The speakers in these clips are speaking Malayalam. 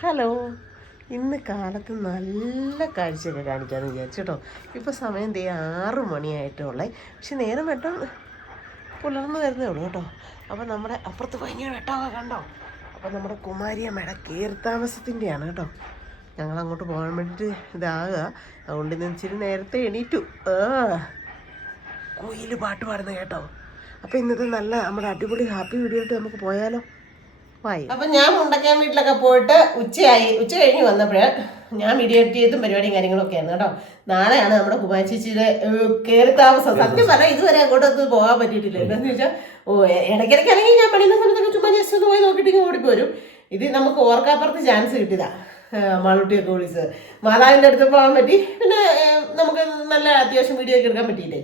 ഹലോ. ഇന്ന് കാലത്ത് നല്ല കാഴ്ചയൊക്കെ കാണിക്കാമെന്ന് വിചാരിച്ചു കേട്ടോ ഇപ്പോൾ സമയം ദേ ആറ് മണിയായിട്ടുള്ളേ. പക്ഷെ നേരം വെട്ടം പുലർന്നു വരുന്നേ ഉള്ളൂ കേട്ടോ. അപ്പോൾ നമ്മുടെ അപ്പുറത്ത് ഭയങ്കര വെട്ടമൊക്കെ കണ്ടോ? അപ്പോൾ നമ്മുടെ കുമാരിയമ്മയുടെ കീർത്താമസത്തിന്റെയാണ് കേട്ടോ. ഞങ്ങൾ അങ്ങോട്ട് പോകാൻ വേണ്ടിയിട്ട് ഇതാകുക അതുകൊണ്ട് ഇന്ന് ഇച്ചിരി നേരത്തെ എണീറ്റു. ആ. കുയിൽ പാട്ട് പാടുന്നത് കേട്ടോ. അപ്പോൾ ഇന്നത്തെ നല്ല നമ്മുടെ അടിപൊളി ഹാപ്പി വീഡിയോ ആയിട്ട് നമുക്ക് പോയാലോ. അപ്പൊ ഞാൻ മുണ്ടക്കാൻ വീട്ടിലൊക്കെ പോയിട്ട് ഉച്ചയായി. ഉച്ച കഴിഞ്ഞ് വന്നപ്പോഴേ ഞാൻ വീഡിയോ ചെയ്തും പരിപാടിയും കാര്യങ്ങളൊക്കെ ആയിരുന്നു കേട്ടോ. നാളെയാണ് നമ്മുടെ കുമാരി ചേച്ചിയുടെ കയറി താമസം. സത്യം പറഞ്ഞാൽ ഇതുവരെ അങ്ങോട്ടൊന്നും പോകാൻ പറ്റിയിട്ടില്ല. എന്താന്ന് ചോദിച്ചാൽ ഓ ഇടയ്ക്കിടയ്ക്ക് അല്ലെങ്കിൽ ഞാൻ പണിയുന്ന സമയത്തൊക്കെ ചുമ്മാ ജസ്റ്റ് ഒന്ന് പോയി നോക്കിയിട്ട് ഇങ്ങ് ഓടിപ്പോരും. ഇത് നമുക്ക് ഓർക്കാപ്പുറത്ത് ചാൻസ് കിട്ടിയതാ. മാളൂട്ടിയൊക്കെ വിളിച്ചത് മാതാവിന്റെ അടുത്ത് പോകാൻ പറ്റി. പിന്നെ നമുക്ക് നല്ല അത്യാവശ്യം വീഡിയോ ഒക്കെ എടുക്കാൻ പറ്റിയില്ലേ.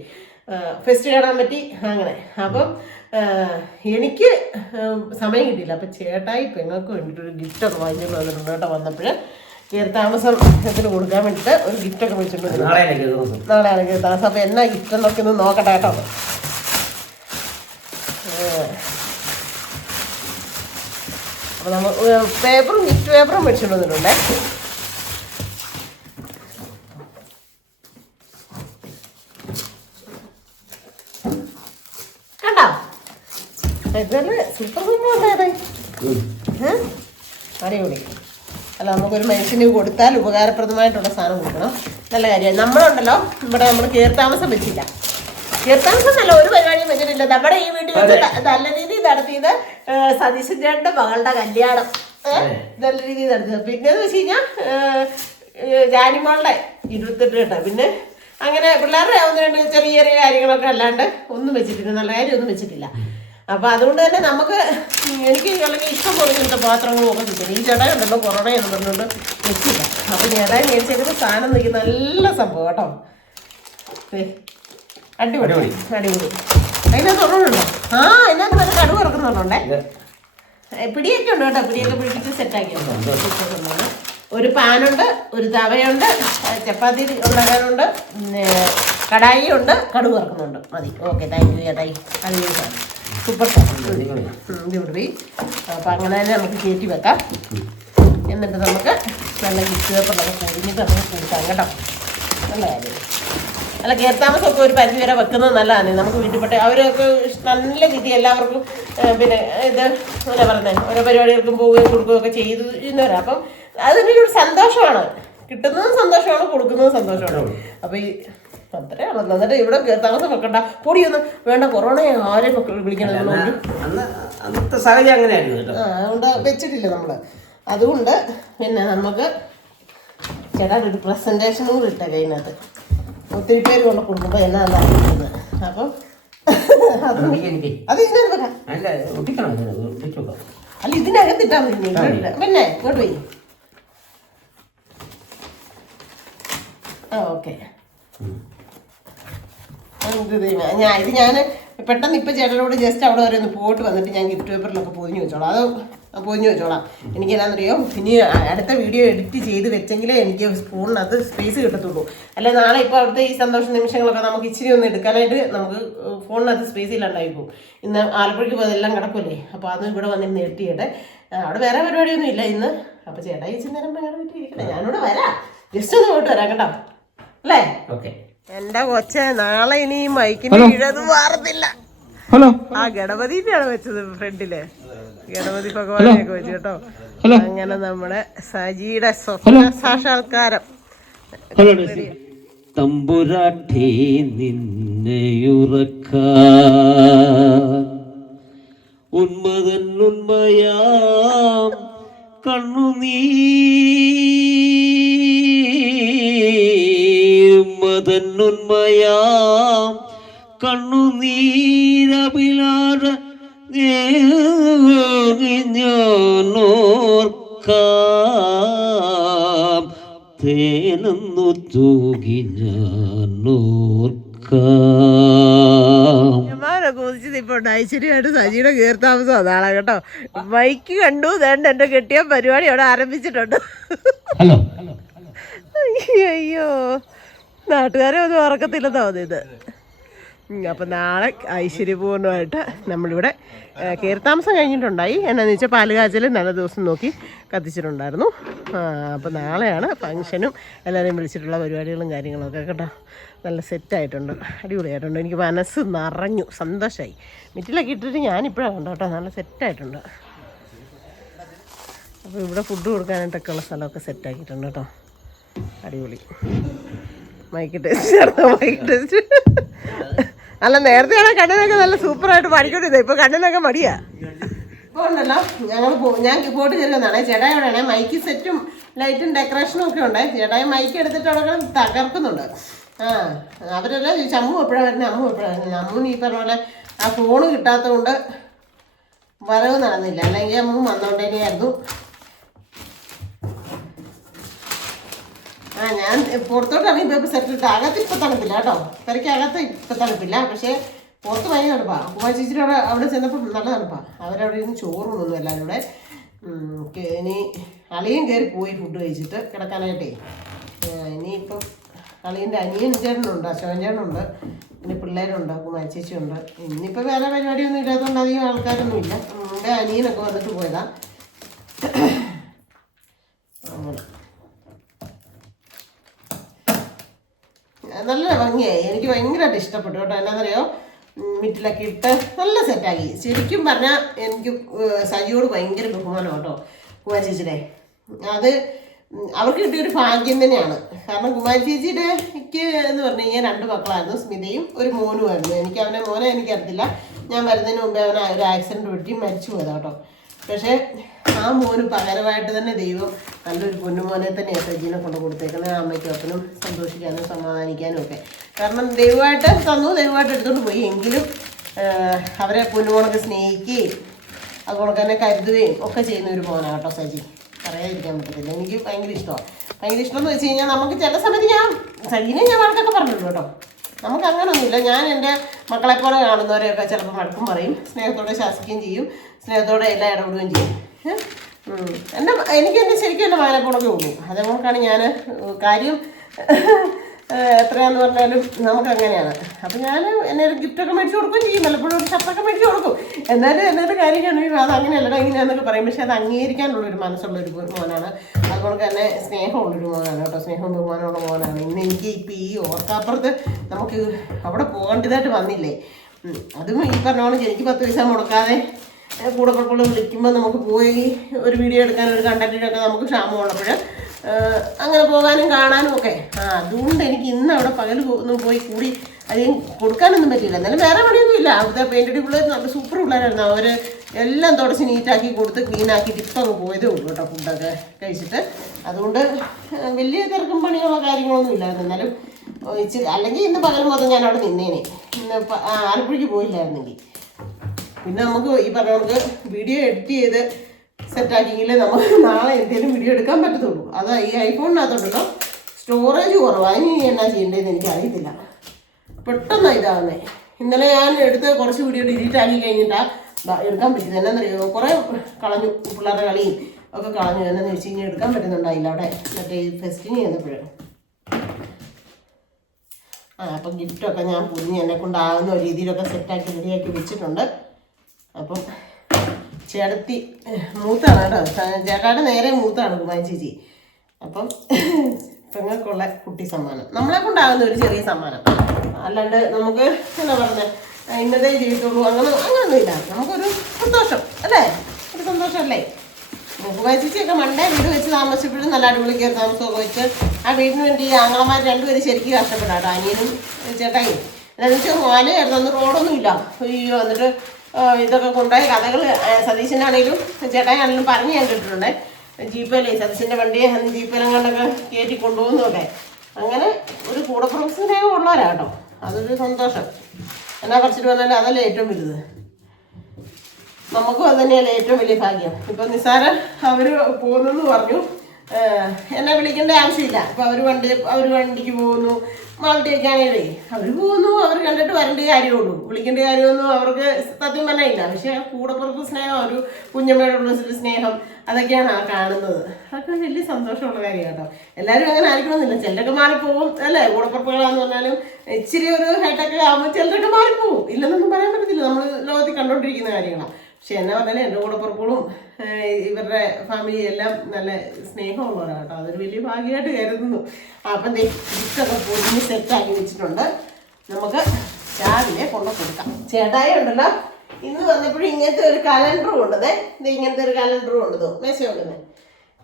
ഫെസ്റ്റ് കാണാൻ പറ്റി. അങ്ങനെ. അപ്പം എനിക്ക് സമയം കിട്ടിയില്ല. അപ്പം ചേട്ടായി പെങ്ങൾക്ക് വേണ്ടിയിട്ട് ഒരു ഗിഫ്റ്റൊക്കെ വാങ്ങിച്ചുകൊണ്ട് വന്നിട്ടുണ്ട് കേട്ടോ വന്നപ്പോൾ കയറി താമസത്തിന് കൊടുക്കാൻ വേണ്ടിയിട്ട് ഒരു ഗിഫ്റ്റൊക്കെ വെച്ചിട്ടുണ്ട് നാളെ ആണെങ്കിൽ ദിവസം നാളെയാണ് കയറി താമസം. അപ്പം എന്നാ ഗിഫ്റ്റ് എന്നൊക്കെ ഒന്ന് നോക്കട്ടെ കേട്ടോ. അപ്പോൾ നമ്മൾ പേപ്പറും ഗിഫ്റ്റ് പേപ്പറും മേടിച്ചിട്ട് വന്നിട്ടുണ്ടേ കണ്ടോ? ഇതല്ലേ സൂപ്പർ ഏഹ് അടിപൊളി. അല്ല നമുക്കൊരു മനുഷ്യന് കൊടുത്താൽ ഉപകാരപ്രദമായിട്ടുള്ള സാധനം കൊടുക്കണം. നല്ല കാര്യമാണ് നമ്മളുണ്ടല്ലോ ഇവിടെ നമ്മൾ കീർത്താമസം വെച്ചില്ല. കീർത്താമസം എന്നല്ല ഒരു പരിപാടിയും വെച്ചിട്ടില്ല. നമ്മുടെ ഈ വീട്ടിൽ വെച്ച് നല്ല രീതിയിൽ നടത്തിയത് സതീശൻ ചേട്ടന്റെ മകളുടെ കല്യാണം. നല്ല രീതിയിൽ നടത്തിയത്. പിന്നെ എന്ന് വെച്ച് കഴിഞ്ഞാൽ ജാനിമോളുടെ ഇരുപത്തെട്ട് കേട്ടോ. പിന്നെ അങ്ങനെ പിള്ളേരുടെ ഒന്ന് രണ്ട് ചെറിയ ചെറിയ കാര്യങ്ങളൊക്കെ അല്ലാണ്ട് ഒന്നും വെച്ചിട്ടില്ല. നല്ല കാര്യം ഒന്നും വെച്ചിട്ടില്ല അപ്പോൾ അതുകൊണ്ട് തന്നെ നമുക്ക് എനിക്ക് അല്ലെങ്കിൽ ഇഷ്ടം പോലെ ഇങ്ങനത്തെ പാത്രങ്ങളും ഒക്കെ കിട്ടും. ഈ ചേട്ടായി ഉണ്ടല്ലോ കൊറോണ എന്ന് പറഞ്ഞുകൊണ്ട് വെച്ചില്ല. അപ്പോൾ ചേട്ടായി മേടിച്ചേക്കുന്ന സാധനം നിൽക്കുന്ന നല്ല സംഭവം കേട്ടോ. അടിപൊളി. അടിപൊളി. അതിനകത്ത് ഉറവുണ്ടോ ആ അതിനകത്ത് നല്ല കടുവ് ഇറക്കുന്നുണ്ടേ പിടിയൊക്കെ ഉണ്ട് കേട്ടോ. പിടിയൊക്കെ പിടിച്ചിട്ട് സെറ്റാക്കിയിട്ടുണ്ട് ഒരു പാനുണ്ട് ഒരു തവയുണ്ട് ചപ്പാത്തി ഉണ്ടാക്കാനുണ്ട് പിന്നെ കടായി ഉണ്ട് കടുവ് ഇറക്കുന്നുണ്ട് മതി. ഓക്കെ താങ്ക് യു ചേട്ടായി അടിപൊളി. ആണ് സൂപ്പർ. ഇവിടെ അപ്പം അങ്ങനെ തന്നെ നമുക്ക് കയറ്റി വെക്കാം. എന്നിട്ട് നമുക്ക് നല്ല ഗിഫ്റ്റ് പേപ്പറിലൊക്കെ പൊതിഞ്ഞിട്ട് നമുക്ക് കൊടുക്കാം കേട്ടോ. നല്ല കാര്യം. അല്ല കയർത്താമസമൊക്കെ ഒരു പരിധി വരെ വെക്കുന്നത് നല്ലതാണ്. നമുക്ക് വീട്ടിൽപ്പെട്ട് അവരൊക്കെ നല്ല രീതി എല്ലാവർക്കും പിന്നെ ഇത് എന്താ പറയുന്നത് ഓരോ പരിപാടികൾക്കും പോവുകയും കൊടുക്കുകയും ഒക്കെ ചെയ്തു ചെയ്യുന്നവരാണ് അപ്പം അതിന്റെ ഒരു സന്തോഷമാണ്. കിട്ടുന്നതും സന്തോഷമാണ് കൊടുക്കുന്നതും സന്തോഷമാണ്. അപ്പൊ ഈ അത്രയാണ് എന്നിട്ട് ഇവിടെ താമസം വെക്കണ്ട. പൊടിയൊന്നും വേണ്ട കൊറോണ ആരെ മക്കൾ വിളിക്കണം അന്ന് അന്ന് അന്നത്തെ സാഹചര്യം അങ്ങനെയായിരുന്നു അതുകൊണ്ട് വെച്ചിട്ടില്ല നമ്മൾ. അതുകൊണ്ട് പിന്നെ നമുക്ക് ചേട്ടാ ഒരു പ്രസന്റേഷനും കൂടി ഇട്ട കഴിഞ്ഞത് ഒത്തിരി പേര് കൊണ്ട് കൊടുക്കുമ്പോൾ എന്നാ അറിയുന്നത് അപ്പം അത് ഇതിനകത്ത് അല്ല ഇതിനകത്തിട്ടാ പിന്നെ ഇങ്ങോട്ട് പോയി. ഓക്കെ. ഞാൻ ഇത് ഞാൻ പെട്ടെന്ന് ഇപ്പം ചേട്ടനോട് ജസ്റ്റ് അവിടെ വരെ ഒന്ന് പോയിട്ട് വന്നിട്ട് ഞാൻ ഗിഫ്റ്റ് പേപ്പറിലൊക്കെ പൊതിഞ്ഞു വെച്ചോളാം. അത് പൊതിഞ്ഞു വെച്ചോളാം. എനിക്ക് എന്നാന്നറിയോ ഇനി അടുത്ത വീഡിയോ എഡിറ്റ് ചെയ്ത് വെച്ചെങ്കിലേ എനിക്ക് സ്പൂണിനകത്ത് സ്പേസ് കിട്ടത്തുള്ളൂ. അല്ലെ നാളെ ഇപ്പോൾ അവിടുത്തെ ഈ സന്തോഷ നിമിഷങ്ങളൊക്കെ നമുക്ക് ഇച്ചിരി ഒന്ന് എടുക്കാനായിട്ട് നമുക്ക് ഫോണിനകത്ത് സ്പേസ് ഇല്ലാണ്ടായി പോകും ഇന്ന് ആലപ്പുഴയ്ക്ക് പോയതെല്ലാം കിടക്കുമല്ലേ അപ്പോൾ അത് ഇവിടെ വന്നിരുന്ന് ചെയ്യട്ടെ അവിടെ വേറെ പരിപാടിയൊന്നും ഇല്ല ഇന്ന്. അപ്പോൾ ചേട്ടാ ഈ നേരം വേറെ വീട്ടിൽ ഇരിക്കട്ടെ ഞാനിവിടെ വരാം. ജസ്റ്റ് ഒന്ന് പോയിട്ട് വരാം കേട്ടോ. അല്ലേ? ഓക്കെ എന്റെ കൊച്ചെ നാളെ ഇനി ഈ മൈക്കിന് ഇഴത് മാറുന്നില്ല. ഹലോ. ആ ഗണപതിന്റെയാണ് വെച്ചത് ഫ്രണ്ടിൽ. ഗണപതി ഭഗവാനെയൊക്കെ വെച്ച് കേട്ടോ. അങ്ങനെ നമ്മുടെ സജിയുടെ സ്വപ്ന സാക്ഷാത്കാരം. തമ്പുരാട്ടി നിന്നെയുറക്ക ഉന്മതൻ ഉന്മയാം കണ്ണുനീർമതൻ ഉന്മയാം. കണ്ണുനീരപിലാട ഞാനോർക്കാം തേനെന്നു തൂകി ഞാനോർക്കാം. ഞാനൊക്കെ ഉദിച്ചത് ഇപ്പൊ ഐശ്വര്യമായിട്ട് സജിയുടെ കീർത്താമസം അതാണ് കേട്ടോ. മൈക്ക് കണ്ടു വേണ്ട എന്റെ കെട്ടിയ പരിപാടി അവിടെ ആരംഭിച്ചിട്ടുണ്ട്. ഹലോ. അയ്യോ, അയ്യോ. നാട്ടുകാരെ ഒന്നും ഉറക്കത്തില്ല തോന്നിയത്. അപ്പം നാളെ ഐശ്വര്യപൂർണമായിട്ട് നമ്മളിവിടെ കയറിത്താമസം കഴിഞ്ഞിട്ടുണ്ടായി. എന്നാന്ന് വെച്ചാൽ പാലുകാച്ചൽ നല്ല ദിവസം നോക്കി കത്തിച്ചിട്ടുണ്ടായിരുന്നു. അപ്പം നാളെയാണ് ഫങ്ഷനും എല്ലാവരെയും വിളിച്ചിട്ടുള്ള പരിപാടികളും കാര്യങ്ങളൊക്കെ കേട്ടോ. നല്ല സെറ്റായിട്ടുണ്ട്. അടിപൊളിയായിട്ടുണ്ട്. എനിക്ക് മനസ്സ് നിറഞ്ഞു. സന്തോഷമായി മിറ്റിലൊക്കെ ഇട്ടിട്ട് ഞാനിപ്പോഴാണ് കണ്ടോ കേട്ടോ. നല്ല സെറ്റായിട്ടുണ്ട്. അപ്പോൾ ഇവിടെ ഫുഡ് കൊടുക്കാനായിട്ടൊക്കെയുള്ള സ്ഥലമൊക്കെ സെറ്റാക്കിയിട്ടുണ്ട് കേട്ടോ. അടിപൊളി. മൈക്ക് ടെസ്റ്റ് നടത്താം മൈക്ക് ടെസ്റ്റ് അല്ല നേരത്തെയാണ് കണ്ണിനൊക്കെ നല്ല സൂപ്പറായിട്ട് പാടിക്കൊണ്ടിരുന്നത് ഇപ്പൊ കണ്ണിനൊക്കെ മടിയാ. ഇപ്പൊ ഉണ്ടല്ലോ ഞങ്ങൾ ഞാൻ പോയിട്ട് ചെല്ലുന്നതാണ്. ചേട്ടാ ഇവിടെയാണ് മൈക്ക് സെറ്റും ലൈറ്റും ഡെക്കറേഷനും ഒക്കെ ഉണ്ട്. ചേട്ടായി മൈക്ക് എടുത്തിട്ട് അവിടെ തകർക്കുന്നുണ്ട്. ആ അവരെല്ലാം ചോദിച്ചു അമ്മു എപ്പോഴാണ് വരുന്നത് അമ്മു എപ്പോഴാണ് വരുന്നത് അമ്മൂന്ന് ഈ പറഞ്ഞ പോലെ ആ ഫോണ് കിട്ടാത്തതുകൊണ്ട് വരവ് നടന്നില്ല. അല്ലെങ്കിൽ അമ്മു വന്നോണ്ടേനെയായിരുന്നു. ആ ഞാൻ പുറത്തോട്ട് ഇറങ്ങി ഇപ്പൊ സെറ്റ് ഇട്ട് അകത്ത് ഇപ്പൊ തണുപ്പില്ല കേട്ടോ. പെരയ്ക്ക് അകത്ത് ഇപ്പൊ തണുപ്പില്ല. പക്ഷേ പുറത്ത് ഭയങ്കര തണുപ്പാണ് കുമാർ ചേച്ചിയുടെ അവിടെ അവിടെ ചെന്നപ്പോൾ നല്ല തണുപ്പാണ് അവരവിടെ ഇരുന്ന് ചോറ് തിന്നു എല്ലാവരും കൂടെ. ഇനി അളിയും കയറി പോയി ഫുഡ് കഴിച്ചിട്ട് കിടക്കാനായിട്ടേ. ഇനിയിപ്പം അളിയന്റെ അനിയൻ ചേട്ടനുണ്ട് അശോകൻ ചേട്ടനുണ്ട് പിന്നെ പിള്ളേരുണ്ട് ചേച്ചി ചേച്ചിയുണ്ട്. ഇന്നിപ്പോൾ വേറെ പരിപാടിയൊന്നും ഇല്ലാത്തതുകൊണ്ട് അധികം ആൾക്കാരൊന്നും ഇല്ല മുമ്പേ അനിയനൊക്കെ വന്നിട്ട് പോയതാ. നല്ല ഭംഗിയായി. എനിക്ക് ഭയങ്കരമായിട്ട് ഇഷ്ടപ്പെട്ടു കേട്ടോ. എന്നാന്നറിയോ? മിറ്റിലൊക്കെ ഇട്ട് നല്ല സെറ്റാക്കി. ശരിക്കും പറഞ്ഞാൽ എനിക്ക് സജിയോട് ഭയങ്കര ബഹുമാനം കേട്ടോ. കുമാരി ചേച്ചിയുടെ. അത് അവർക്ക് കിട്ടിയൊരു ഭാഗ്യം തന്നെയാണ്. കാരണം കുമാരി ചേച്ചിയുടെ എനിക്ക് എന്ന് പറഞ്ഞു കഴിഞ്ഞാൽ രണ്ട് മക്കളായിരുന്നു. സ്മിതയും ഒരു മോനുമായിരുന്നു എനിക്ക് അവനെ മോനെ എനിക്കറിയത്തില്ല. ഞാൻ വരുന്നതിന് മുമ്പേ അവൻ ഒരു ആക്സിഡന്റ് പറ്റി മരിച്ചു പോയതാ കേട്ടോ. പക്ഷേ ആ മോന് പകരമായിട്ട് തന്നെ ദൈവം നല്ലൊരു പൊന്നുമോനെ തന്നെ സജീനെ കൊണ്ട് കൊടുത്തേക്കുന്നത്. അമ്മയ്ക്കും അപ്പനും സന്തോഷിക്കാനും സമാധാനിക്കാനും ഒക്കെ. കാരണം ദൈവമായിട്ട് തന്നു ദൈവമായിട്ട് എടുത്തുകൊണ്ട് പോയി. എങ്കിലും അവരെ പൊന്നുമോണൊക്കെ സ്നേഹിക്കുകയും അതുകൊണ്ട് തന്നെ കരുതുകയും ഒക്കെ ചെയ്യുന്ന ഒരു മോനാണ് കേട്ടോ സജി. പറയാതിരിക്കാൻ പറ്റത്തില്ല. എനിക്ക് ഭയങ്കര ഇഷ്ടമാണ് ഭയങ്കര ഇഷ്ടം എന്ന് വെച്ച് കഴിഞ്ഞാൽ നമുക്ക് ചില സമയത്ത് ഞാൻ സജീനെ ഞാൻ വഴക്കൊക്കെ പറഞ്ഞിട്ടുണ്ട് കേട്ടോ. നമുക്ക് അങ്ങനെയൊന്നുമില്ല ഞാൻ എന്റെ മക്കളെപ്പോലെ കാണുന്നവരെയൊക്കെ ചിലപ്പോൾ വഴക്കും പറയും. സ്നേഹത്തോടെ ശാസിക്കുകയും ചെയ്യും. സ്നേഹത്തോടെ എല്ലാം ഇടപെടുകയും ചെയ്യും. എന്റെ എനിക്ക് എന്റെ ശരിക്കും എന്റെ മകനെപ്പോഴൊക്കെ ഉള്ളൂ അതേപോലെക്കാണ് ഞാൻ കാര്യം എത്രയാന്ന് പറഞ്ഞാലും നമുക്ക് അങ്ങനെയാണ് അപ്പം ഞാൻ എന്നെ ഒരു ഗിഫ്റ്റൊക്കെ മേടിച്ച് കൊടുക്കുകയും ചെയ്യും. വല്ലപ്പോഴും ഒരു ഷർട്ടൊക്കെ മേടിച്ച് കൊടുക്കും. എന്നാലും എന്നൊരു കാര്യം കാണെങ്കിൽ അത് അങ്ങനെയല്ലടാ ഇങ്ങനെയാന്നൊക്കെ പറയും. പക്ഷേ അത് അംഗീകരിക്കാനുള്ളൊരു മനസ്സുള്ളൊരു മോനാണ്. അതുകൊണ്ട് തന്നെ സ്നേഹമുള്ളൊരു മോനാണ് കേട്ടോ. സ്നേഹം ബഹുമാനമുള്ള മോനാണ്. ഇന്ന് എനിക്ക് ഇപ്പം ഈ ഓർക്കാപ്പുറത്ത് നമുക്ക് അവിടെ പോകേണ്ടതായിട്ട് വന്നില്ലേ. അതും ഈ പറഞ്ഞ പോലെ എനിക്ക് പത്ത് പൈസ മുടക്കാതെ കൂടെ പുറപ്പുള്ള വിളിക്കുമ്പോൾ നമുക്ക് പോയി ഒരു വീഡിയോ എടുക്കാൻ ഒരു കണ്ടന്റിനൊക്കെ നമുക്ക് ക്ഷാമമുള്ളപ്പോൾ അങ്ങനെ പോകാനും കാണാനും ഒക്കെ. ആ അതുകൊണ്ട് എനിക്ക് ഇന്ന് അവിടെ പകൽ ഒന്നും പോയി കൂടി. അധികം കൊടുക്കാനൊന്നും പറ്റിയില്ല. എന്നാലും വേറെ പണിയൊന്നും ഇല്ല. അവിടുത്തെ പെയിന്റടി പിള്ളേർ നല്ല സൂപ്പർ പിള്ളേരായിരുന്നു. അവർ എല്ലാം തുടച്ച് നീറ്റാക്കി കൊടുത്ത് ക്ലീനാക്കിയിട്ട് ഇപ്പം അങ്ങ് പോയതേ ഉള്ളൂ കേട്ടോ ഫുഡൊക്കെ കഴിച്ചിട്ട്. അതുകൊണ്ട് വലിയ തിരക്കും പണികളോ കാര്യങ്ങളൊന്നും ഇല്ലായിരുന്നു. എന്നാലും ഇച്ചിരി അല്ലെങ്കിൽ ഇന്ന് പകൽ മൊത്തം ഞാൻ അവിടെ നിന്നേനെ. ഇന്ന് ആലപ്പുഴയ്ക്ക് പോയില്ലായിരുന്നെങ്കിൽ. പിന്നെ നമുക്ക് ഈ പറഞ്ഞ വീഡിയോ എഡിറ്റ് ചെയ്ത് സെറ്റാക്കിയെങ്കിലേ നമുക്ക് നാളെ എന്തെങ്കിലും വീഡിയോ എടുക്കാൻ പറ്റത്തുള്ളൂ. അത് ഈ ഐഫോണിനകത്തുണ്ടല്ലോ സ്റ്റോറേജ് കുറവാണ് ഇനി എന്നാ ചെയ്യേണ്ടതെന്ന് എനിക്ക് അറിയത്തില്ല പെട്ടെന്ന് ഇതാകുന്നേ ഇന്നലെ ഞാൻ എടുത്ത് കുറച്ച് വീഡിയോ ഡിലീറ്റ് ആക്കി കഴിഞ്ഞിട്ടാ ദാ എടുക്കാൻ പറ്റിയത്. എന്നാന്നറിയോ? കുറേ കളഞ്ഞു. പിള്ളേരുടെ കളിയും ഒക്കെ കളഞ്ഞു. എന്നാന്ന് വെച്ച് കഴിഞ്ഞാൽ എടുക്കാൻ പറ്റുന്നുണ്ടായില്ല അവിടെ. മറ്റേ ഈ ഫെസ്റ്റിന് ചെയ്യുന്നപ്പോഴും ആ അപ്പം ഗിഫ്റ്റൊക്കെ ഞാൻ പുതിഞ്ഞ് എന്നെ കൊണ്ടാകുന്ന രീതിയിലൊക്കെ സെറ്റാക്കി റെഡിയാക്കി വെച്ചിട്ടുണ്ട്. അപ്പം ചേട്ടത്തി മൂത്താണ് കേട്ടോ ചേ- നേരെ മൂത്താണ് കുമാരി ചേച്ചി. അപ്പം പെങ്ങൾക്കുള്ള കുട്ടി സമ്മാനം. നമ്മളെ കൊണ്ടാകുന്ന ഒരു ചെറിയ സമ്മാനം. അല്ലാണ്ട് നമുക്ക് എന്താ പറഞ്ഞത് ഇന്നതേ ചെയ്തിട്ടുള്ളൂ അങ്ങനെ അങ്ങനൊന്നും ഇല്ല. നമുക്കൊരു സന്തോഷം അല്ലേ? ഒരു സന്തോഷമല്ലേ? കുമാരി ചേച്ചിയൊക്കെ മണ്ടേ വീട് വെച്ച് താമസിച്ചപ്പോഴും നല്ല അടിപൊളി കയറി താമസമൊക്കെ വെച്ച് ആ വീടിന് വേണ്ടി ആങ്ങളമാർ രണ്ടുപേരും ശരിക്കും കഷ്ടപ്പെടാം കേട്ടോ അനിയനും ചേട്ടായി എന്താണെന്ന് വെച്ചാൽ മാലയായിരുന്നു അന്ന് റോഡൊന്നുമില്ല അയ്യോ എന്നിട്ട് ഇതൊക്കെ കൊണ്ടുപോയി കഥകൾ സതീശനാണേലും ചേട്ടായാണെങ്കിലും പറഞ്ഞ് ഞാൻ കേട്ടിട്ടുണ്ട്. ജീപ്പല്ലേ സതീശന്റെ വണ്ടിയെ അന്ന് ജീപ്പേലും കൊണ്ടൊക്കെ കയറ്റി കൊണ്ടുപോകുന്നതൊക്കെ അങ്ങനെ ഒരു കൂടെ സ്നേഹം ഉള്ളവരാട്ടോ. അതൊരു സന്തോഷം. എന്നാ കുറച്ചിട്ട് വന്നാലും അതല്ലേ ഏറ്റവും വലുത്. നമുക്കും അത് തന്നെയല്ലേ ഏറ്റവും വലിയ ഭാഗ്യം. ഇപ്പം നിസാര അവർ പോകുന്നെന്ന് പറഞ്ഞു. എന്നെ വിളിക്കേണ്ട ആവശ്യമില്ല. അപ്പോൾ അവർ വണ്ടി അവർ വണ്ടിക്ക് പോകുന്നു. മാളത്തേക്കാണേലേ അവർ പോകുന്നു അവർ കണ്ടിട്ട് വരേണ്ട കാര്യമുള്ളൂ. വിളിക്കേണ്ട കാര്യമൊന്നും അവർക്ക് സത്യം പറഞ്ഞാൽ ഇല്ല പക്ഷെ കൂടപ്പുറപ്പ് സ്നേഹം ഒരു കുഞ്ഞമ്മയോടുള്ള സ്നേഹം അതൊക്കെയാണ് ആ കാണുന്നത്. അതൊക്കെ വലിയ സന്തോഷമുള്ള കാര്യം കേട്ടോ എല്ലാവരും അങ്ങനെ ആയിരിക്കണമെന്നില്ല. ചിലരൊക്കെ മാറിപ്പോവും അല്ലേ? കൂടപ്പുറപ്പുകളാന്ന് പറഞ്ഞാലും ഇച്ചിരി ഒരു ഹെട്ടൊക്കെ ആകുമ്പോൾ ചിലരൊക്കെ മാറിപ്പോവും. ഇല്ലെന്നൊന്നും പറയാൻ പറ്റത്തില്ല. നമ്മൾ ലോകത്തിൽ കണ്ടുകൊണ്ടിരിക്കുന്ന കാര്യങ്ങളാണ് പക്ഷെ എന്നാ പറഞ്ഞാലും എന്റെ കൂടപ്പുറപ്പുകളും ഇവരുടെ ഫാമിലി എല്ലാം നല്ല സ്നേഹമുള്ളവരാണ് കേട്ടോ. അതൊരു വലിയ ഭാഗ്യമായിട്ട് കരുതുന്നു. അപ്പം ഇതൊക്കെ പൊടിഞ്ഞ് സെറ്റാക്കി വെച്ചിട്ടുണ്ട്. നമുക്ക് രാവിലെ കൊണ്ടു കൊടുക്കാം ചേട്ടായി ഉണ്ടല്ലോ. ഇന്ന് വന്നപ്പോഴും ഇങ്ങനത്തെ ഒരു കലണ്ടറും ഉണ്ടതേ ഇത് ഇങ്ങനത്തെ ഒരു കലണ്ടറും ഉണ്ടതോ മെസ്സേജ് കൊണ്ടുവന്നേ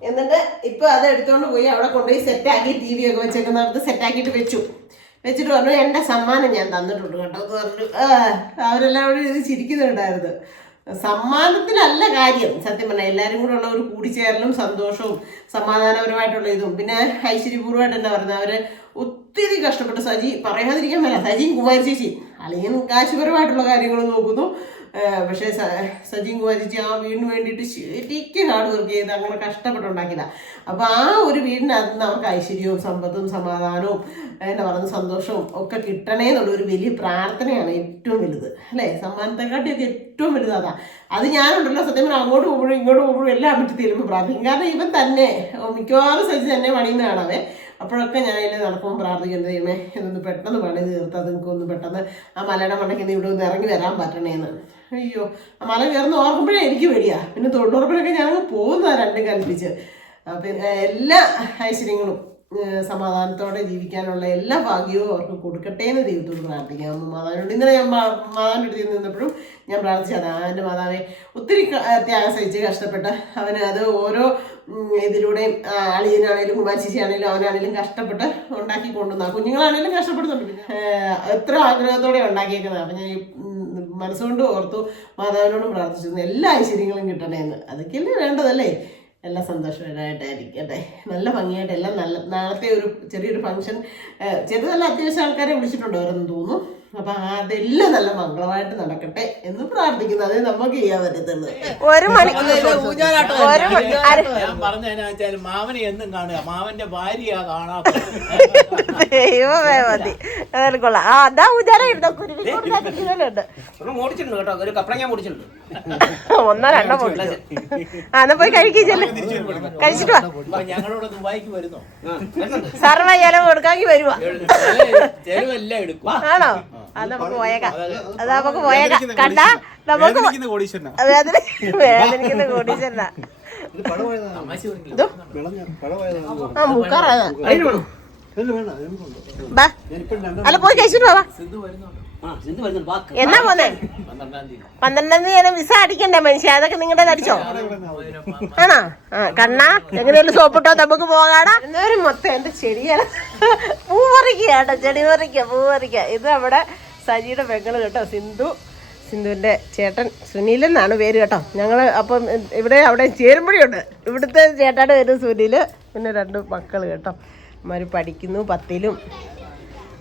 എന്നിട്ട് ഇപ്പൊ അത് എടുത്തുകൊണ്ട് പോയി അവിടെ കൊണ്ടുപോയി സെറ്റാക്കി ടി വി ഒക്കെ വെച്ചേക്കുന്നിടത്ത് സെറ്റാക്കിയിട്ട് വെച്ചു. വെച്ചിട്ട് പറഞ്ഞു എന്റെ സമ്മാനം ഞാൻ തന്നിട്ടുണ്ട് കേട്ടോ. എന്ന് പറഞ്ഞു അവരെല്ലാം അവരെല്ലാവരും ഇത് ചിരിക്കുന്നുണ്ടായിരുന്നു. സമ്മാനത്തിലല്ല കാര്യം. സത്യം പറഞ്ഞാൽ എല്ലാവരും കൂടെ ഉള്ള ഒരു കൂടിച്ചേരലും സന്തോഷവും സമാധാനപരമായിട്ടുള്ള ഇതും. പിന്നെ ഐശ്വര്യപൂർവമായിട്ട് എന്താ പറയുന്നത് അവർ ഒത്തിരി കഷ്ടപ്പെട്ട് സജി പറയാതിരിക്കാൻ മേല. സജിയും കുമാരി ചേച്ചി അല്ലെങ്കിൽ കാശുപരമായിട്ടുള്ള കാര്യങ്ങൾ നോക്കുന്നു. പക്ഷേ സ- കുമാരിജി ആ വീടിന് വേണ്ടിയിട്ട് ശരിക്കും ഹാർഡ് വർക്ക് ചെയ്ത് അങ്ങനെ കഷ്ടപ്പെട്ടുണ്ടാക്കിയതാണ് അപ്പോൾ ആ ഒരു വീടിനകത്ത് നിന്ന് അവർക്ക് ഐശ്വര്യവും സമ്പത്തും സമാധാനവും എന്നെ പറഞ്ഞ സന്തോഷവും ഒക്കെ കിട്ടണേ എന്നുള്ള ഒരു വലിയ പ്രാർത്ഥനയാണ് ഏറ്റവും വലുത്. അല്ലേ? സമ്മാനത്തെക്കാട്ടിയൊക്കെ ഏറ്റവും വലുത് അതാ. അത് ഞാനുണ്ടല്ലോ സത്യം പറഞ്ഞാൽ അങ്ങോട്ട് പോകുമ്പോഴും ഇങ്ങോട്ട് പോകുമ്പോഴും എല്ലാം പറ്റി തീരുമ്പോൾ പ്രാർത്ഥിക്കും. കാരണം ഇവൻ തന്നെ മിക്കവാറും സജി തന്നെ പണിയുന്ന കാണാവേ. അപ്പോഴൊക്കെ ഞാൻ അതിൽ നടക്കുമ്പോൾ പ്രാർത്ഥിക്കുന്നത് ചെയ്യണേ ഇതൊന്ന് പെട്ടെന്ന് പണി തീർത്ത് അത് നിങ്ങൾക്കൊന്ന് പെട്ടെന്ന് ആ മലയുടെ മണ്ടയ്ക്ക് നിന്ന് ഇവിടെ ഒന്ന് ഇറങ്ങി വരാൻ പറ്റണേന്ന്. അയ്യോ ആ മല കയറുന്ന ഓർക്കുമ്പോഴേ എനിക്ക് പേടിയാ. പിന്നെ തൊണ്ണൂറുപ്പിനൊക്കെ ഞാനങ്ങ് പോകുന്നതാ രണ്ടും കൽപ്പിച്ച്. പിന്നെ എല്ലാ ഐശ്വര്യങ്ങളും സമാധാനത്തോടെ ജീവിക്കാനുള്ള എല്ലാ ഭാഗ്യവും അവർക്ക് കൊടുക്കട്ടെ എന്ന് ദൈവത്തോട് പ്രാർത്ഥിക്കാം. മാതാവിനോട് ഇന്നലെ ഞാൻ മാതാവിന്റെ അടുത്ത് നിന്നപ്പോഴും ഞാൻ പ്രാർത്ഥിച്ചത് എന്റെ മാതാവെ ഒത്തിരി ത്യാഗം സഹിച്ച് കഷ്ടപ്പെട്ട് അവന് അത് ഓരോ ആ, അളിയനാണേലും കുമാരിശിയാണേലും അവനാണേലും കഷ്ടപ്പെട്ട് ഉണ്ടാക്കി കൊണ്ടുവന്ന. കുഞ്ഞുങ്ങളാണേലും കഷ്ടപ്പെടുന്നുണ്ട് എത്ര ആഗ്രഹത്തോടെ ഉണ്ടാക്കിയേക്കുന്നത്. അപ്പം ഞാൻ മനസ്സുകൊണ്ട് ഓർത്തു മാതാവിനോടും പ്രാർത്ഥിച്ചിരുന്നു. എല്ലാ ഐശ്വര്യങ്ങളും കിട്ടണേ എന്ന് അതൊക്കെയല്ലേ വേണ്ടതല്ലേ? എല്ലാം സന്തോഷകരമായിട്ടായിരിക്കട്ടെ. നല്ല ഭംഗിയായിട്ട് എല്ലാം നല്ല നാളത്തെ ഒരു ചെറിയൊരു ഫംഗ്ഷൻ ചെറുതല്ല അത്യാവശ്യം ആൾക്കാരെ വിളിച്ചിട്ടുണ്ട് അവരെന്ന് തോന്നുന്നു. അപ്പൊ അതെല്ലാം നല്ല മംഗളമായിട്ട് നടക്കട്ടെ എന്ന് പ്രാർത്ഥിക്കുന്നു. അതേ നമുക്ക് ചെയ്യാൻ പറ്റത്തുള്ളൂ. ഒരു മണി ഞാൻ പറഞ്ഞതിനാ വെച്ചാൽ മാമനെ എന്നും കാണുക. മാമന്റെ ഭാര്യ കാണാ ദൈവമേ മതി. കൊള്ളാം. ആ അതാ ഒന്നോ രണ്ടോ ആ എന്നാ പോയി കഴിക്കിച്ചല്ലേ കഴിച്ചിട്ട് വാ. ഞങ്ങളോട് ദുബായിക്ക് വരുന്നോ. സർവ ചെലവ് കൊടുക്കാമെങ്കിൽ വരുവാ. ആണോ? അത് നമുക്ക് പോയേക്കാം. അത് നമുക്ക് പോയേക്കാം. കണ്ടാ? നമുക്ക് വേദനിക്കുന്ന കോടീശ്വരനാ. ആ അല്ല പോയി കഴിച്ചിട്ട് വാ എന്നാ പോന്നെ? പന്ത്രണ്ടാം തീയതി. ഞാൻ വിസ അടിക്കണ്ടേ മനുഷ്യ? അതൊക്കെ നിങ്ങളുടെ അടിച്ചോ ആണോ? ആ കണ്ണാ എങ്ങനെയാലും സോപ്പിട്ടോ നമുക്ക് പോകാടാ. എന്നൊരു മൊത്തം എന്റെ ചെടിയാണ്? പൂ പറിക്കുക കേട്ടോ ചെടി പറിക്കുക പൂ പറിക്കുക ഇത് നമ്മുടെ സജിയുടെ പെങ്ങൾ കേട്ടോ സിന്ധു. സിന്ധുവിന്റെ ചേട്ടൻ സുനിൽ എന്നാണ് പേര് കേട്ടോ. ഞങ്ങൾ അപ്പം ഇവിടെ അവിടെ ചേരുമ്പോഴുണ്ട് ഇവിടുത്തെ ചേട്ടാടെ പേര് സുനിൽ. പിന്നെ രണ്ട് മക്കൾ കേട്ടോ. അവർ പഠിക്കുന്നു പത്തിലും.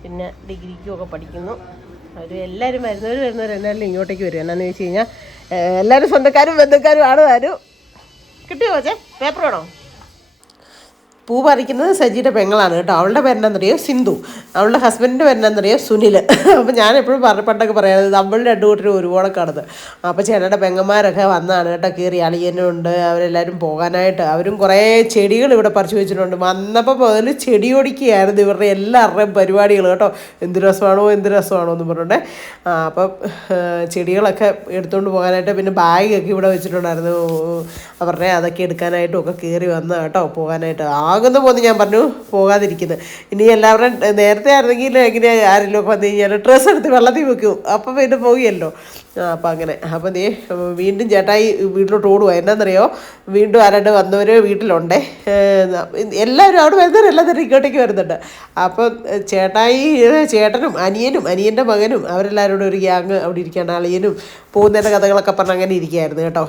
പിന്നെ ഡിഗ്രിക്കും ഒക്കെ പഠിക്കുന്നു. അവർ എല്ലാവരും വരുന്നവർ വരുന്നവർ എല്ലാവരും ഇങ്ങോട്ടേക്ക് വരും. എന്നാന്ന് ചോദിച്ചു കഴിഞ്ഞാൽ എല്ലാവരും സ്വന്തക്കാരും ബന്ധുക്കാരും ആണ് വരും. കിട്ടിയോ പക്ഷേ പേപ്പർ വേണോ? പൂ പറിക്കുന്നത് സജിയുടെ പെങ്ങളാണ് കേട്ടോ. അവളുടെ പേരെന്താണെന്നറിയോ സിന്ധു. അവളുടെ ഹസ്ബൻഡിന്റെ പേരെന്താണെന്നറിയോ സുനിൽ. അപ്പോൾ ഞാൻ എപ്പോഴും പറഞ്ഞ പണ്ടൊക്കെ പറയാറ് നമ്മൾ രണ്ടു കൂട്ടരും ഒരുപോലെ കാണുന്നത് അപ്പോൾ ചേട്ടന്റെ പെങ്ങന്മാരൊക്കെ വന്നാണ് കേട്ടോ. കയറി അളിയനുണ്ട് അവരെല്ലാവരും പോകാനായിട്ട്. അവരും കുറേ ചെടികൾ ഇവിടെ പറിച്ചു വെച്ചിട്ടുണ്ട്. വന്നപ്പോൾ മുതൽ ചെടി ഓടിക്കുകയായിരുന്നു ഇവരുടെ എല്ലാവരുടെയും പരിപാടികൾ കേട്ടോ. എന്ത് രസമാണോ എന്ത് രസമാണോ എന്ന് പറഞ്ഞിട്ടുണ്ടേ ആ, അപ്പം ചെടികളൊക്കെ എടുത്തുകൊണ്ട് പോകാനായിട്ട് പിന്നെ ബാഗൊക്കെ ഇവിടെ വെച്ചിട്ടുണ്ടായിരുന്നു. അവരുടെ അതൊക്കെ എടുക്കാനായിട്ടും ഒക്കെ കയറി വന്ന കേട്ടോ പോകാനായിട്ട്. ആകുന്ന പോന്ന് ഞാൻ പറഞ്ഞു പോകാതിരിക്കുന്നത് ഇനി എല്ലാവരും നേരത്തെ ആയിരുന്നെങ്കിൽ എങ്ങനെയാണ് ആരെങ്കിലും വന്നു കഴിഞ്ഞാൽ ഡ്രസ്സ് എടുത്ത് വെള്ളത്തിൽ വെക്കും. അപ്പം പിന്നെ പോവുകയല്ലോ. അപ്പം അങ്ങനെ. അപ്പം നീ വീണ്ടും ചേട്ടായി വീട്ടിലോട്ട് ഓടുക എന്നാന്നറിയോ വീണ്ടും ആരാണ്ട് വന്നവർ വീട്ടിലുണ്ടേ. എല്ലാവരും അവിടെ വരുന്നവരെല്ലാം തന്നെ ഇങ്ങോട്ടേക്ക് വരുന്നുണ്ട്. അപ്പം ചേട്ടായി ചേട്ടനും അനിയനും അനിയന്റെ മകനും അവരെല്ലാവരും കൂടെ ഒരു ഗ്യാങ് അവിടെ ഇരിക്കുകയാണ്. അളിയനും പോകുന്നതിന്റെ കഥകളൊക്കെ പറഞ്ഞ് അങ്ങനെ ഇരിക്കുകയായിരുന്നു കേട്ടോ.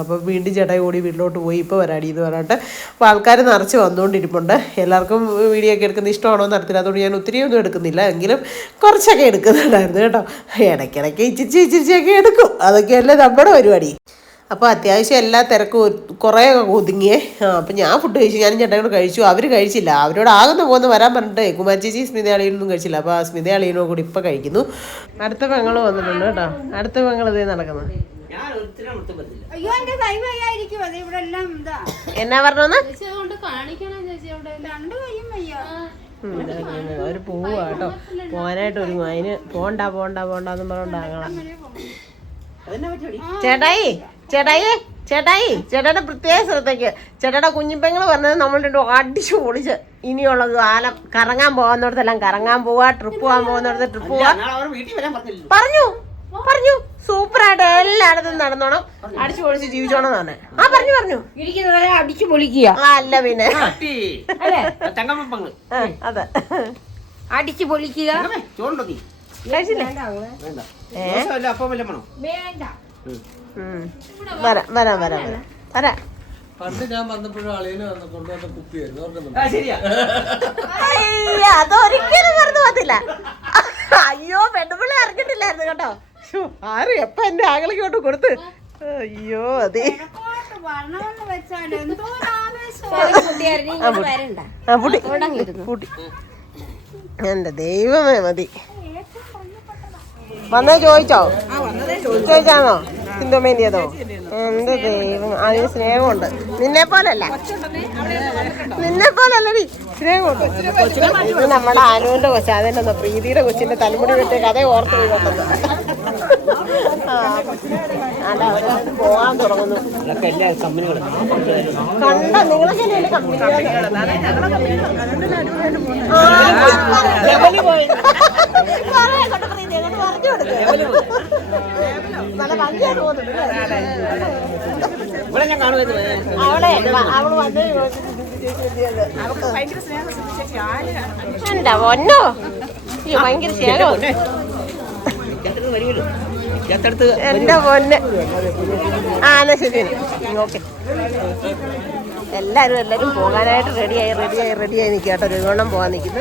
അപ്പം വീണ്ടും ചേട്ടായി ഓടി വീട്ടിലോട്ട് പോയി. ഇപ്പോൾ വരാടി എന്ന് പറഞ്ഞിട്ട് അപ്പോൾ ആൾക്കാർ നിറച്ച് വന്നുകൊണ്ടിരിപ്പുണ്ട് എല്ലാവർക്കും വീഡിയോ ഒക്കെ എടുക്കുന്ന ഇഷ്ടമാണോ എന്ന് അറിയത്തില്ല. അതുകൊണ്ട് ഞാൻ ഒത്തിരിയൊന്നും എടുക്കുന്നില്ല. എങ്കിലും കുറച്ചൊക്കെ എടുക്കുന്നുണ്ടായിരുന്നു കേട്ടോ. ഇടയ്ക്കിടയ്ക്ക് ഇച്ചിരി ഇച്ചിരിച്ചൊക്കെ എടുക്കും. അതൊക്കെയല്ലേ നമ്മുടെ പരിപാടി. അപ്പോൾ അത്യാവശ്യം എല്ലാ തിരക്കും കുറേ ഒതുങ്ങിയേ. അപ്പം ഞാൻ ഫുഡ് കഴിച്ചു. ഞാനും ചേട്ടൻ കൂടെ കഴിച്ചു. അവർ കഴിച്ചില്ല. അവരോട് ആകുന്ന പോകുന്ന വരാൻ പറഞ്ഞിട്ടേ. കുമാർ ചേച്ചി സ്മിത അളിയനൊന്നും കഴിച്ചില്ല. അപ്പോൾ ആ സ്മിത അളിയനോ കൂടി ഇപ്പം കഴിക്കുന്നു. അടുത്ത പെങ്ങൾ വന്നിട്ടുണ്ട് കേട്ടോ. അടുത്ത പെങ്ങൾ ഇതേ നടക്കുന്നത് ഞാൻ ഒത്തിരി കാണിക്കണം പറ്റില്ല അയ്യോ എന്റെ കൈ വയ്യായിരിക്കും അത് ഇവിടെ എല്ലാം ഇതാ. എന്നാ പറഞ്ഞോന്ന്? അവർ പോവുക കേട്ടോ. പോകാനായിട്ട് ഒരുങ്ങും. അതിന് പോണ്ട പോണ്ട പോണ്ടെന്നും പറഞ്ഞോണ്ടാകണം ചേട്ടായി ചേട്ടായി ചേട്ടായി ചേട്ടയുടെ പ്രത്യേക ശ്രദ്ധയ്ക്ക്. ചേട്ടയുടെ കുഞ്ഞിപ്പെങ്ങൾ പറഞ്ഞത് നമ്മൾ രണ്ടും അടിച്ചു പൊളിച്ച് ഇനിയുള്ള കാലം കറങ്ങാൻ പോകുന്നിടത്തെല്ലാം കറങ്ങാൻ പോവാ ട്രിപ്പ് പോകാൻ പോകുന്നിടത്ത് ട്രിപ്പ് പോവാ. പറഞ്ഞു. പറഞ്ഞു. സൂപ്പറായിട്ട് എല്ലായിടത്തും നടന്നോണം. അടിച്ചു പൊളിച്ച് ജീവിച്ചോണം തന്നെ ആ പറഞ്ഞു പറഞ്ഞു. ഇരിക്കുന്നവരെ അടിച്ചു പൊളിക്കുക. അല്ല പിന്നെ. അതെ. അടിച്ചു പൊളിക്കുക. വരാം വരാം വരാം വരാം. വരാം. പണ്ട് ഞാൻ വന്നപ്പോഴും അളിയന് വന്ന് കൊണ്ടുവന്ന കുപ്പിയായിരുന്നു. അതൊരിക്കലും മറന്നു പോകത്തില്ല. അയ്യോ പെണ്ണുപിള്ളി അറിഞ്ഞിട്ടില്ലായിരുന്നു കേട്ടോ. ആര് എപ്പ എന്റെ ആകളിക്കോട്ട് കൊടുത്ത്? അയ്യോ അതെ. എന്റെ ദൈവമേ മതി. വന്നേ ചോദിച്ചോ? ചോദിച്ചാണോ സിന്ധുമേന്തിയതോ എന്റെ ദൈവം അതിന് സ്നേഹമുണ്ട്. നിന്നെ പോലല്ല. നിന്നെ പോലല്ലടി. സ്നേഹമുണ്ട്. ഇത് നമ്മുടെ ആനുവിന്റെ കൊച്ചു. അതെന്നെ പ്രീതിയുടെ കൊച്ചിന്റെ തലമുടി വെട്ടിയ അതേ ഓർത്ത് പോയി കൊണ്ടത് ആ അല്ല അവരത് പോകാൻ തുടങ്ങുന്നു കണ്ട ഭയങ്കര സ്നേഹം വരുമല്ലോ ഇക്കത്തടുത്ത് എന്റെ പൊന്നെ. ആ എന്നാ ശരി ഓക്കെ. എല്ലാരും എല്ലാരും പോകാനായിട്ട് റെഡിയായി റെഡിയായി റെഡിയായി നിൽക്കുക കേട്ടോ. രഘുവണ്ണം പോകാൻ നിൽക്കുന്നു.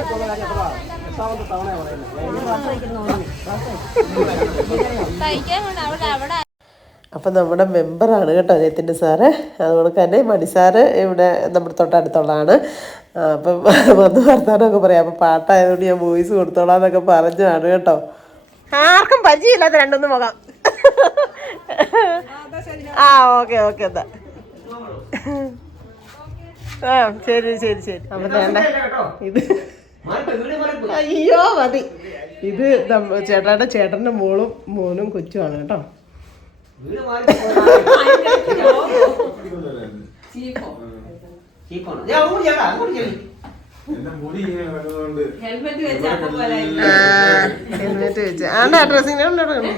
അപ്പം നമ്മുടെ മെമ്പറാണ് കേട്ടോ ജയത്തിന്റെ സാറ്. അതുകൊണ്ട് തന്നെ മണിസാറ് ഇവിടെ നമ്മുടെ തൊട്ടടുത്തുള്ളതാണ്. അപ്പം വന്ന് വർത്താനമൊക്കെ പറയാം. അപ്പം പാട്ടായതുകൊണ്ട് ഞാൻ വോയിസ് കൊടുത്തോളാം എന്നൊക്കെ പറഞ്ഞതാണ് കേട്ടോ. ആർക്കും പരിചയമില്ലാത്ത രണ്ടൊന്നും മുഖം. ആ ഓക്കെ ഓക്കെ എന്താ ആ ശരി ശരി ശരി. അപ്പം വേണ്ട. ഇത് അയ്യോ മതി. ഇത് ചേട്ടാടെ ചേട്ടന്റെ മോളും മോനും കൊച്ചുമാണ് കേട്ടോ. ആ ഹെൽമെറ്റ് വെച്ച്. ആണ്ടാ ജീപ്പ് അവിടെ ഉണ്ട്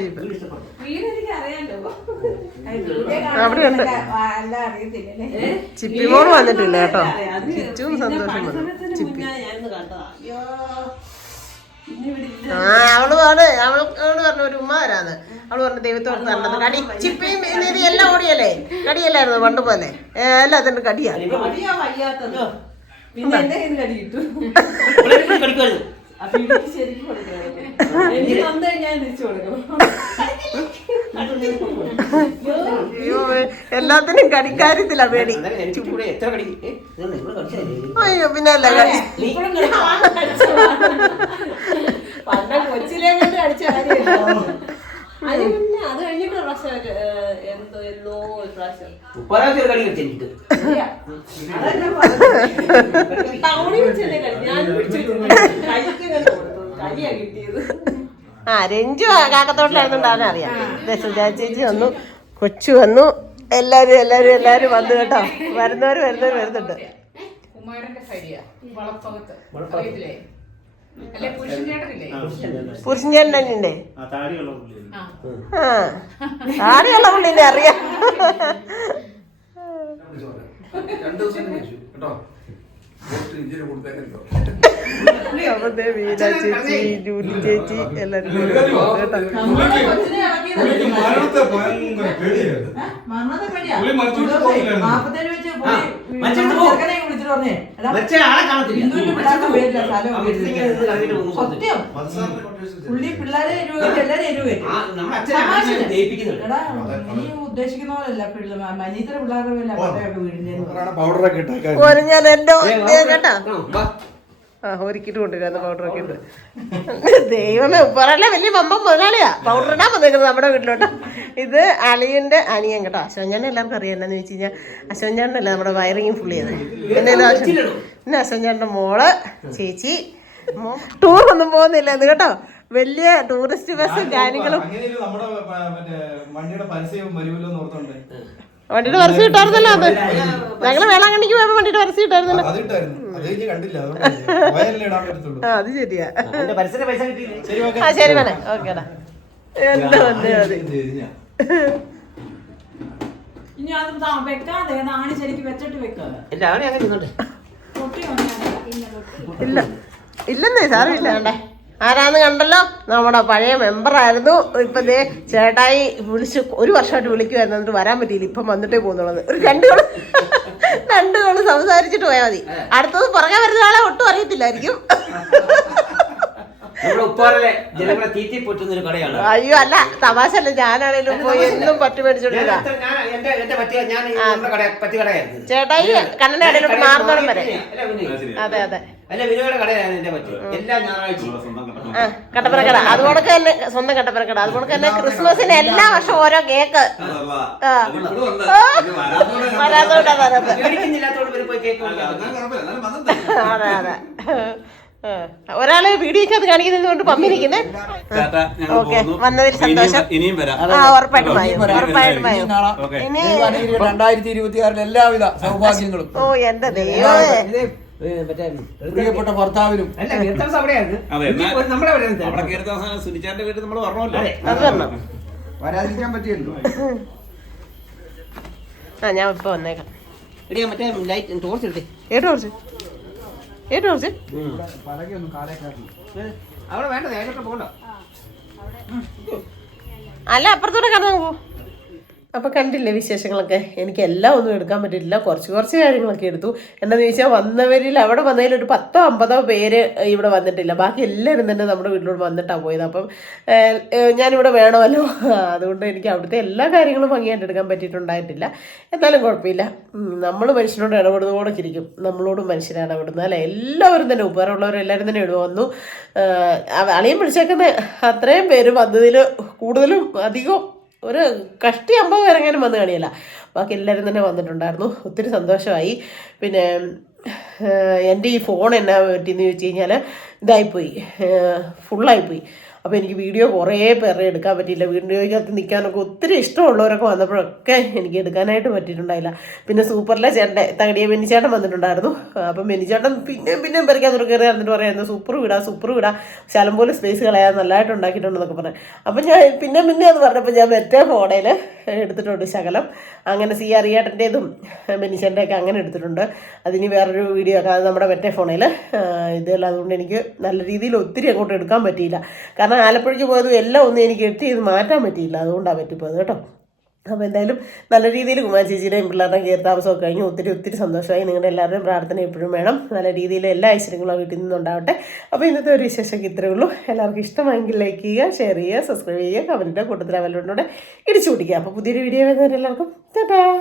ചിപ്പി മോൾ വന്നിട്ടില്ല കേട്ടോ. ചിറ്റും സന്തോഷം ചിപ്പി. ആ അവൾ ആണ് അവൾ അവൾ പറഞ്ഞു ഒരു ഉമ്മ വരാന്ന്. അവൾ പറഞ്ഞു ദൈവത്തോട് തരണത് കടി ചിപ്പിയും ഇത് എല്ലാം ഓടിയല്ലേ? കടിയല്ലായിരുന്നു പണ്ട് പോലെ? എല്ലാം അതിന്റെ കടിയാ. അയ്യോ എല്ലാത്തിനും കടിക്കാര്യത്തിലാ പേടി. എനിക്ക്? അയ്യോ പിന്നെ അല്ല കടി. കൊച്ചിലെ കൊണ്ട് അടിച്ച കാര്യമല്ലോ? അത് പിന്നെ അത് കഴിഞ്ഞിട്ട് പ്രാവശ്യം ഒരു, ഏഹ്, എന്തോ എന്നോ ഒരു പ്രാവശ്യം. മുപ്പതാമത്തെ ഒരു കടി കടിച്ചു എനിക്ക് അതന്നെ പറഞ്ഞത്. ടൗണിൽ വെച്ചല്ലേ കളി. ഞാൻ പിടിച്ചു കൈക്ക് കളി കൊടുത്തു കൈയാ കിട്ടിയത് ആ രഞ്ജു കാക്കത്തോട്ടിലായിരുന്നുണ്ടാവാൻ അറിയാം. ദേ സുജാ ചേച്ചി വന്നു. കൊച്ചു വന്നു. എല്ലാരും എല്ലാരും എല്ലാരും വന്നു കേട്ടോ. വരുന്നവര് വരുന്നവര് വരുന്നുണ്ട്. കുമാരന്റെ സൈഡിയാ വളപ്പകത്ത്. അറിയത്തില്ലേ? പുരുഷൻ ചേട്ടന്റെ ആ താടിയുള്ള പുള്ളിനെ അറിയാം. ചേച്ചി ജൂലി ചേച്ചി എല്ലാരും കൂടി വന്നു കേട്ടോ. വിളിച്ചിട്ട് പറഞ്ഞേ. സത്യം. പുള്ളി പിള്ളേരെ എരുവേറ്റ് എല്ലാരും എരുവേറ്റ് നീ ഉദ്ദേശിക്കുന്ന പോലല്ല പിള്ള മനീത്ര പിള്ളേരുടെ വീടിന്റെ പൗഡറൊക്കെ ഇട്ടേക്കാൻ ഒരു ഞാൻ എന്റെ ഏ, വാ, കേട്ടാ. ആ. ഒരുക്കിട്ട് കൊണ്ടുവരാന്ന് പൗഡറൊക്കെ ഉണ്ട്. ദൈവമേ ഉപ്പറല്ലേ വലിയ പമ്പം മുതലാളിയാ. പൗഡർ ഇടാൻ വന്നേക്കുന്നത് നമ്മുടെ വീട്ടിലോട്ട്. ഇത് അളിയന്റെ അനിയൻ കേട്ടോ. അശോഞ്ചാണ് എല്ലാവർക്കും അറിയാം എന്നാന്ന് വെച്ച് കഴിഞ്ഞാൽ അശോഞ്ചാണ്ടല്ലേ നമ്മുടെ വയറിങ് ഫുൾ ചെയ്തത്. പിന്നെ പിന്നെ മോൾ ചേച്ചി ടൂർ ഒന്നും പോകുന്നില്ല ഇത് കേട്ടോ. വലിയ ടൂറിസ്റ്റ് ബസ്സും കാര്യങ്ങളും വണ്ടിയുടെ പരസ്യം കിട്ടായിരുന്നല്ലോ അത്. ഞങ്ങൾ വേളാങ്കണ്ണിക്ക് പോയപ്പോ വണ്ടിയുടെ പരസ്യം കിട്ടായിരുന്നല്ലോ അത് ഇട്ടായിരുന്നു. അത് കഴിഞ്ഞ് കണ്ടില്ല. അതുകൊണ്ടല്ലേ. ഇടാൻ പറ്റത്തുള്ളൂ. ആ അത് ശരിയാ. ആ ശരി വേണേ ഓക്കേടാ എന്താ വന്നേ മതി ഇനി അത് താ- വെക്കാതെ നാണി ശരിക്കും വെച്ചിട്ട് വെക്കാതെ? ഇല്ല ഇല്ലെന്നേ സാറില്ല വേണ്ടേ ആരാന്ന് കണ്ടല്ലോ? നമ്മുടെ പഴയ മെമ്പറായിരുന്നു ഇപ്പൊ ദേ ചേട്ടായി വിളിച്ച് ഒരു വർഷമായിട്ട് വിളിക്കുമായിരുന്നു എന്നിട്ട് വരാൻ പറ്റിയില്ല. ഇപ്പം വന്നിട്ടേ പോകുന്നുള്ളത്. ഒരു രണ്ടു കോൾ രണ്ടു കോൾ സംസാരിച്ചിട്ട് പോയാൽ മതി. അടുത്തത് പുറകെ വരുന്ന ആളെ ഒട്ടും അറിയത്തില്ലായിരിക്കും. നമ്മുടെ ഉപ്പാറലെ ജനങ്ങളെ തീറ്റി പൊട്ടുന്ന ഒരു കടയാണ്. അയ്യോ അല്ല തമാശ അല്ല ഞാനാണേലും പോയി എന്നും പട്ടി മേടിച്ചോണ്ടിരുന്ന ചേട്ടായി കണ്ണന്റെ കടയിലോട്ട് മാറുന്നോളം വരെ അല്ല അതെ അതെ. കട്ടപ്പനക്കട. അതുപോലെ തന്നെ സ്വന്തം കട്ടപ്പനക്കട. അതുകൊണ്ട് തന്നെ ക്രിസ്മസിന് എല്ലാ വർഷവും ഓരോ കേക്ക്. അതെ അതെ. ഒരാൾ വീഡിയോക്കകത്ത് കാണിക്കുന്നത് കൊണ്ട് പമ്മിരിക്കുന്നേ ഓക്കെ വന്നതിൽ സന്തോഷം. ഇനിയും വരാം. ആ ഉറപ്പായിട്ടും ഇനി രണ്ടായിരത്തി ഇരുപത്തി ആറിൽ എല്ലാവിധ സൗഭാഗ്യങ്ങളും. ഓ എന്താ മറ്റേ പ്രിയപ്പെട്ട ഭർത്താവിനും. സുനിച്ചാന്റെ വീട്ടിൽ നമ്മൾ പറഞ്ഞല്ലോ. അത് പറഞ്ഞു വരാതിരിക്കാൻ പറ്റിയല്ലോ. ആ ഞാൻ ഇപ്പൊ വന്നേക്കാം. എടിയാ മറ്റേ ലൈറ്റ് ടോർച്ച് എടുത്തേ ഏട്ടു കുറച്ച് അവിടെ വേണ്ട നേരിട്ട് പോകണ്ട? അല്ല അപ്പുറത്തൂടെ കടന്നു പോ. അപ്പോൾ കണ്ടില്ലേ വിശേഷങ്ങളൊക്കെ? എനിക്ക് എല്ലാം ഒന്നും എടുക്കാൻ പറ്റിയിട്ടില്ല. കുറച്ച് കുറച്ച് കാര്യങ്ങളൊക്കെ എടുത്തു. എന്താണെന്ന് ചോദിച്ചാൽ വന്നവരിൽ അവിടെ വന്നതിൽ ഒരു പത്തോ അമ്പതോ പേര് ഇവിടെ വന്നിട്ടില്ല. ബാക്കി എല്ലാവരും തന്നെ നമ്മുടെ വീട്ടിലോട് വന്നിട്ടാണ് പോയത്. അപ്പം ഞാനിവിടെ വേണമല്ലോ. അതുകൊണ്ട് എനിക്ക് അവിടുത്തെ എല്ലാ കാര്യങ്ങളും ഭംഗിയായിട്ട് എടുക്കാൻ പറ്റിയിട്ടുണ്ടായിട്ടില്ല. എന്നാലും കുഴപ്പമില്ല. നമ്മൾ മനുഷ്യനോട് ഇടപെടുന്നതോടെ ഇരിക്കും നമ്മളോടും മനുഷ്യരാണ് ഇടപെടുന്നത് അല്ലെ? എല്ലാവരും തന്നെ ഉപകാരമുള്ളവർ എല്ലാവരും തന്നെ ഇവിടെ വന്നു. അളിയൻ വിളിച്ചേക്കുന്ന അത്രയും പേര് വന്നതിൽ കൂടുതലും അധികം ഒരു കഷ്ടി അമ്പത് പേരെങ്ങാനും വന്ന് കാണിയല്ല. ബാക്കി എല്ലാവരും തന്നെ വന്നിട്ടുണ്ടായിരുന്നു. ഒത്തിരി സന്തോഷമായി. പിന്നെ എന്റെ ഈ ഫോൺ എന്നാ പറ്റിയെന്ന് ചോദിച്ചു കഴിഞ്ഞാൽ ഇതായിപ്പോയി. ഫുള്ളായിപ്പോയി അപ്പോൾ എനിക്ക് വീഡിയോ കുറേ പേരുടെ എടുക്കാൻ പറ്റിയില്ല. വീഡിയോയ്ക്കകത്ത് നിൽക്കാനൊക്കെ ഒത്തിരി ഇഷ്ടമുള്ളവരൊക്കെ വന്നപ്പോഴൊക്കെ എനിക്ക് എടുക്കാനായിട്ട് പറ്റിയിട്ടുണ്ടായില്ല. പിന്നെ സൂപ്പറിലെ ചേട്ടന്റെ തകടിയ മെനിച്ചേട്ടൻ വന്നിട്ടുണ്ടായിരുന്നു. അപ്പം മെനിച്ചേട്ടൻ പിന്നെയും പിന്നെയും പെരക്കാൻ കയറി എന്നിട്ട് പറയായിരുന്നു സൂപ്പർ വിടാ സൂപ്പർ വിടാ. ശലം പോലെ സ്പേസ് കളയാൻ നല്ലതായിട്ട് ഉണ്ടാക്കിയിട്ടുണ്ടെന്നൊക്കെ പറഞ്ഞു. അപ്പം ഞാൻ പിന്നെ പിന്നെ എന്ന് പറഞ്ഞപ്പോൾ ഞാൻ മറ്റേ ഫോണേൽ എടുത്തിട്ടുണ്ട് ശകലം. അങ്ങനെ സി അറിയാട്ടന്റെതും ബെന്നിച്ചേന്റെ ഒക്കെ അങ്ങനെ എടുത്തിട്ടുണ്ട്. അതിന് വേറൊരു വീഡിയോ ഒക്കെ അത് നമ്മുടെ മറ്റേ ഫോണിൽ ഇതെല്ലാം അതുകൊണ്ട് എനിക്ക് നല്ല രീതിയിൽ ഒത്തിരി അങ്ങോട്ട് എടുക്കാൻ പറ്റിയില്ല. കാരണം ആലപ്പുഴയ്ക്ക് പോയതും. എല്ലാം ഒന്നും എനിക്ക് എഡിറ്റ് ചെയ്ത് മാറ്റാൻ പറ്റിയില്ല. അതുകൊണ്ടാണ് പറ്റിപ്പോയത് കേട്ടോ. അപ്പോൾ എന്തായാലും നല്ല രീതിയിൽ കുമാർ ചേച്ചിയുടെയും പിള്ളേരുടെയും കയറി താമസമൊക്കെ കഴിഞ്ഞു ഒത്തിരി ഒത്തിരി സന്തോഷമായി. നിങ്ങളുടെ എല്ലാവരുടെയും പ്രാർത്ഥന എപ്പോഴും വേണം. നല്ല രീതിയിൽ എല്ലാ ഐശ്വര്യങ്ങളും വീട്ടിൽ നിന്നുണ്ടാവട്ടെ. അപ്പോൾ ഇന്നത്തെ ഒരു വിശേഷമൊക്കെ ഇത്രയേ ഉള്ളൂ. എല്ലാവർക്കും ഇഷ്ടമായെങ്കിൽ ലൈക്ക് ചെയ്യുക ഷെയർ ചെയ്യുക സബ്സ്ക്രൈബ് ചെയ്യുക കമന്റിന്റെ കൂട്ടത്തിൽ അവലോടെ ഇടിച്ചു പിടിക്കുക അപ്പോൾ പുതിയൊരു വീഡിയോ വരുന്നവരെല്ലാവർക്കും ടാറ്റാ!